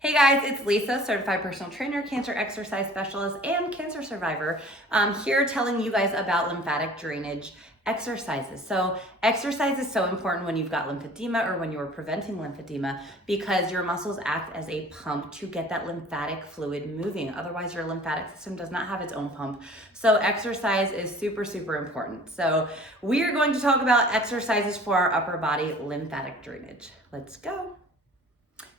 Hey guys, it's Lisa, certified personal trainer, cancer exercise specialist, and cancer survivor. Here telling you guys about lymphatic drainage exercises. So exercise is so important when you've got lymphedema or when you're preventing lymphedema because your muscles act as a pump to get that lymphatic fluid moving. Otherwise, your lymphatic system does not have its own pump. So exercise is super, super important. So we are going to talk about exercises for our upper body lymphatic drainage. Let's go.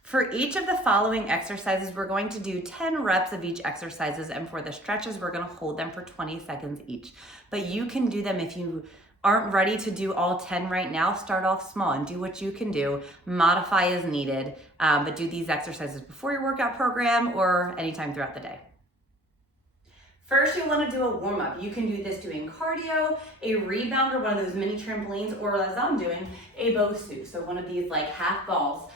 For each of the following exercises, we're going to do 10 reps of each exercises, and for the stretches, we're gonna hold them for 20 seconds each. But you can do them if you aren't ready to do all 10 right now. Start off small and do what you can do. Modify as needed, but do these exercises before your workout program or anytime throughout the day. First, you want to do a warm-up. You can do this doing cardio, a rebounder, one of those mini trampolines, or as I'm doing, a Bosu. So one of these like half balls.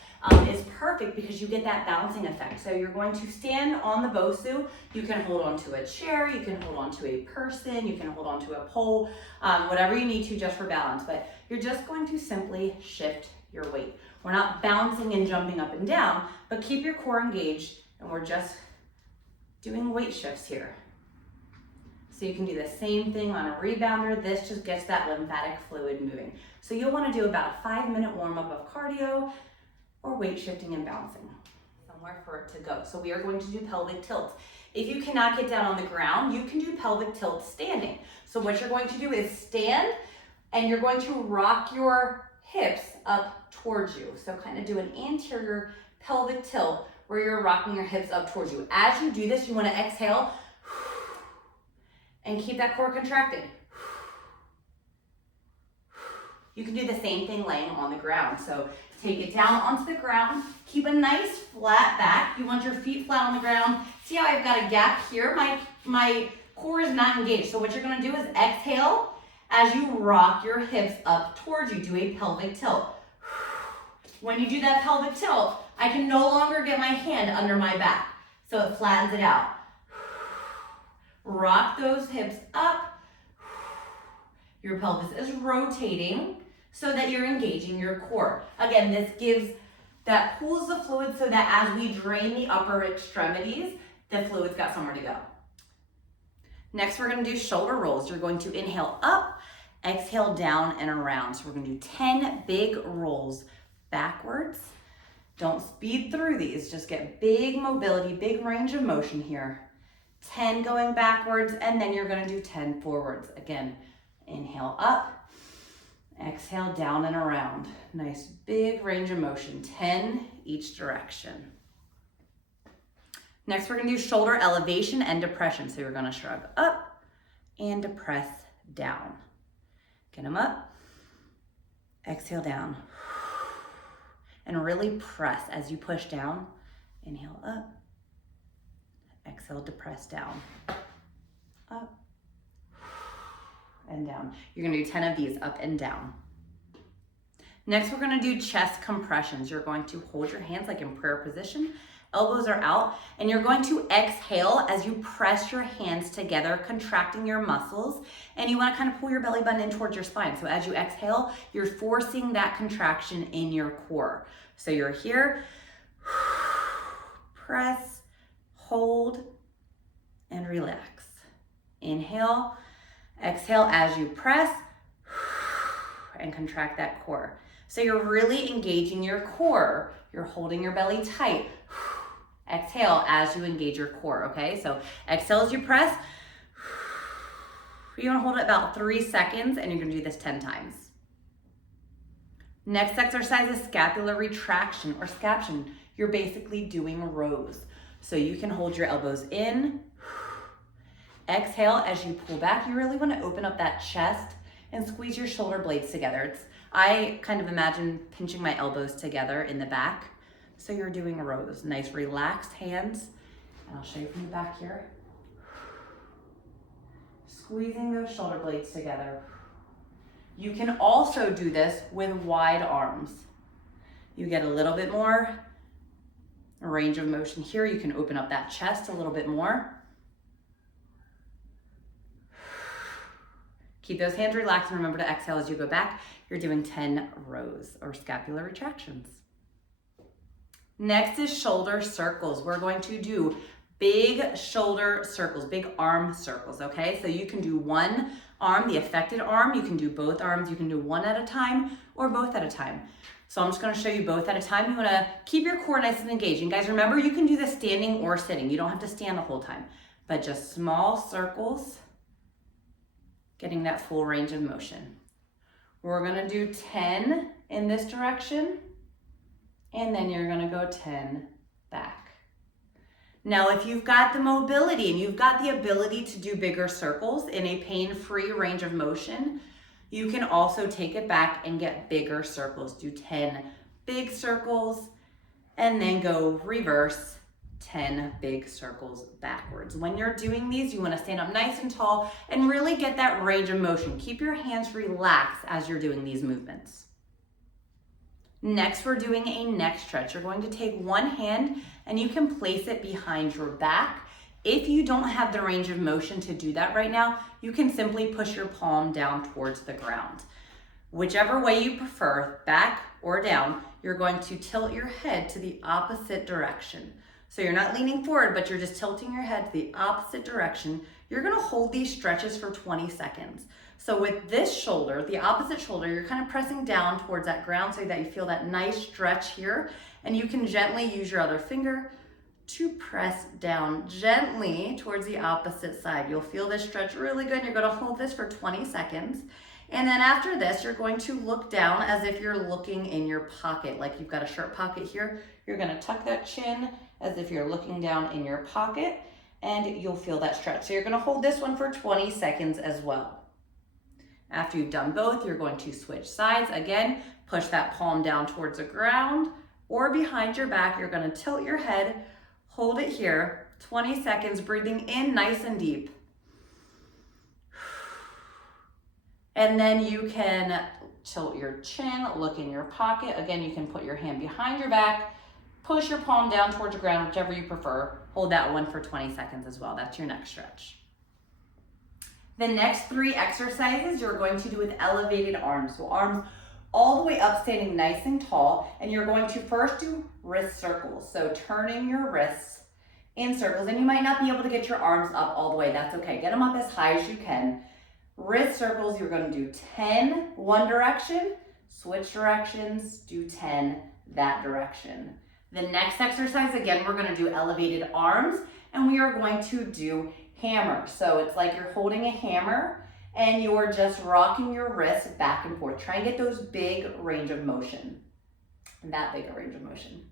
Is perfect because you get that bouncing effect. So you're going to stand on the Bosu. You can hold onto a chair, you can hold onto a person, you can hold onto a pole, whatever you need to just for balance. But you're just going to simply shift your weight. We're not bouncing and jumping up and down, but keep your core engaged, and we're just doing weight shifts here. So you can do the same thing on a rebounder. This just gets that lymphatic fluid moving. So you'll want to do about a 5-minute warm-up of cardio, or weight shifting and bouncing, somewhere for it to go. So we are going to do pelvic tilts. If you cannot get down on the ground, you can do pelvic tilts standing. So what you're going to do is stand, and you're going to rock your hips up towards you. So kind of do an anterior pelvic tilt where you're rocking your hips up towards you. As you do this, you want to exhale and keep that core contracted. You can do the same thing laying on the ground. So take it down onto the ground. Keep a nice flat back. You want your feet flat on the ground. See how I've got a gap here? My core is not engaged. So what you're gonna do is exhale as you rock your hips up towards you. Do a pelvic tilt. When you do that pelvic tilt, I can no longer get my hand under my back. So it flattens it out. Rock those hips up. Your pelvis is rotating so that you're engaging your core. Again, this pulls the fluid so that as we drain the upper extremities, the fluid's got somewhere to go. Next, we're gonna do shoulder rolls. You're going to inhale up, exhale down and around. So we're gonna do 10 big rolls backwards. Don't speed through these, just get big mobility, big range of motion here. 10 going backwards, and then you're gonna do 10 forwards. Again, inhale up, exhale down and around. Nice big range of motion, 10 each direction. Next, we're gonna do shoulder elevation and depression. So you're gonna shrug up and depress down. Get them up, exhale down. And really press as you push down. Inhale up, exhale, depress down. Up and down. You're gonna do 10 of these, up and down. Next, we're gonna do chest compressions. You're going to hold your hands like in prayer position, elbows are out, and you're going to exhale as you press your hands together, contracting your muscles, and you wanna kind of pull your belly button in towards your spine. So as you exhale, you're forcing that contraction in your core. So you're here, press, hold, and relax. Inhale, exhale as you press and contract that core. So you're really engaging your core. You're holding your belly tight. Exhale as you engage your core, okay? So exhale as you press. You're gonna hold it about 3 seconds, and you're gonna do this 10 times. Next exercise is scapular retraction or scaption. You're basically doing rows. So you can hold your elbows in. Exhale as you pull back. You really want to open up that chest and squeeze your shoulder blades together. I kind of imagine pinching my elbows together in the back. So you're doing rows. Nice relaxed hands. And I'll show you from the back here. Squeezing those shoulder blades together. You can also do this with wide arms. You get a little bit more range of motion here. You can open up that chest a little bit more. Keep those hands relaxed and remember to exhale as you go back. You're doing 10 rows or scapular retractions. Next is shoulder circles. We're going to do big shoulder circles, big arm circles, okay? So you can do one arm, the affected arm, you can do both arms, you can do one at a time or both at a time. So I'm just gonna show you both at a time. You wanna keep your core nice and engaged. And guys, remember you can do this standing or sitting. You don't have to stand the whole time, but just small circles, getting that full range of motion. We're gonna do 10 in this direction, and then you're gonna go 10 back. Now, if you've got the mobility and you've got the ability to do bigger circles in a pain-free range of motion, you can also take it back and get bigger circles. Do 10 big circles and then go reverse 10 big circles backwards. When you're doing these, you want to stand up nice and tall and really get that range of motion. Keep your hands relaxed as you're doing these movements. Next, we're doing a neck stretch. You're going to take one hand and you can place it behind your back. If you don't have the range of motion to do that right now, you can simply push your palm down towards the ground. Whichever way you prefer, back or down, you're going to tilt your head to the opposite direction. So you're not leaning forward, but you're just tilting your head to the opposite direction. You're gonna hold these stretches for 20 seconds. So with this shoulder, the opposite shoulder, you're kind of pressing down towards that ground so that you feel that nice stretch here. And you can gently use your other finger to press down gently towards the opposite side. You'll feel this stretch really good. You're gonna hold this for 20 seconds. And then after this, you're going to look down as if you're looking in your pocket, like you've got a shirt pocket here. You're gonna tuck that chin as if you're looking down in your pocket, and you'll feel that stretch. So you're gonna hold this one for 20 seconds as well. After you've done both, you're going to switch sides. Again, push that palm down towards the ground or behind your back. You're gonna tilt your head, hold it here, 20 seconds, breathing in nice and deep. And then you can tilt your chin, look in your pocket. Again, you can put your hand behind your back, push your palm down towards the ground, whichever you prefer. Hold that one for 20 seconds as well. That's your neck stretch. The next 3 exercises you're going to do with elevated arms. So arms all the way up, standing nice and tall. And you're going to first do wrist circles. So turning your wrists in circles. And you might not be able to get your arms up all the way. That's okay. Get them up as high as you can. Wrist circles, you're going to do 10 one direction, switch directions, do 10 that direction. The next exercise, again, we're going to do elevated arms, and we are going to do hammer. So it's like you're holding a hammer and you're just rocking your wrists back and forth. Try and get those big range of motion, that big a range of motion.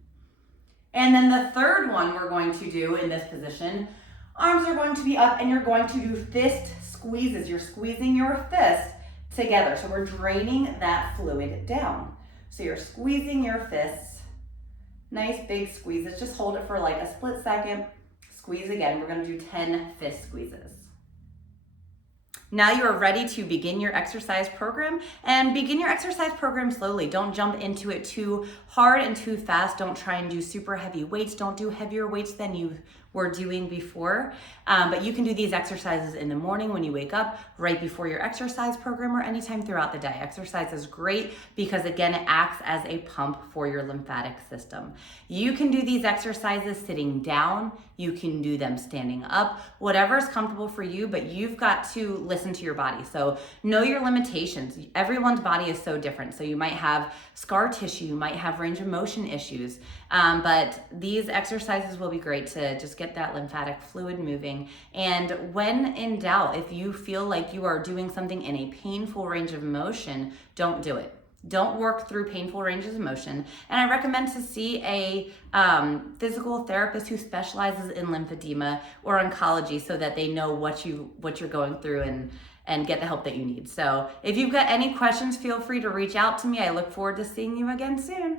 And then the third one we're going to do in this position, arms are going to be up and you're going to do fist squeezes. You're squeezing your fist together. So we're draining that fluid down. So you're squeezing your fists, nice big squeezes. Just hold it for like a split second. Squeeze again. We're going to do 10 fist squeezes. Now you are ready to begin your exercise program, and begin your exercise program slowly. Don't jump into it too hard and too fast. Don't try and do super heavy weights. Don't do heavier weights than you were doing before. But you can do these exercises in the morning when you wake up, right before your exercise program, or anytime throughout the day. Exercise is great because, again, it acts as a pump for your lymphatic system. You can do these exercises sitting down. You can do them standing up, whatever is comfortable for you, but you've got to listen to your body. So know your limitations. Everyone's body is so different. So you might have scar tissue, you might have range of motion issues, but these exercises will be great to just get that lymphatic fluid moving. And when in doubt, if you feel like you are doing something in a painful range of motion, don't do it. Don't work through painful ranges of motion. And I recommend to see a physical therapist who specializes in lymphedema or oncology so that they know what you're going through and get the help that you need. So if you've got any questions, feel free to reach out to me. I look forward to seeing you again soon.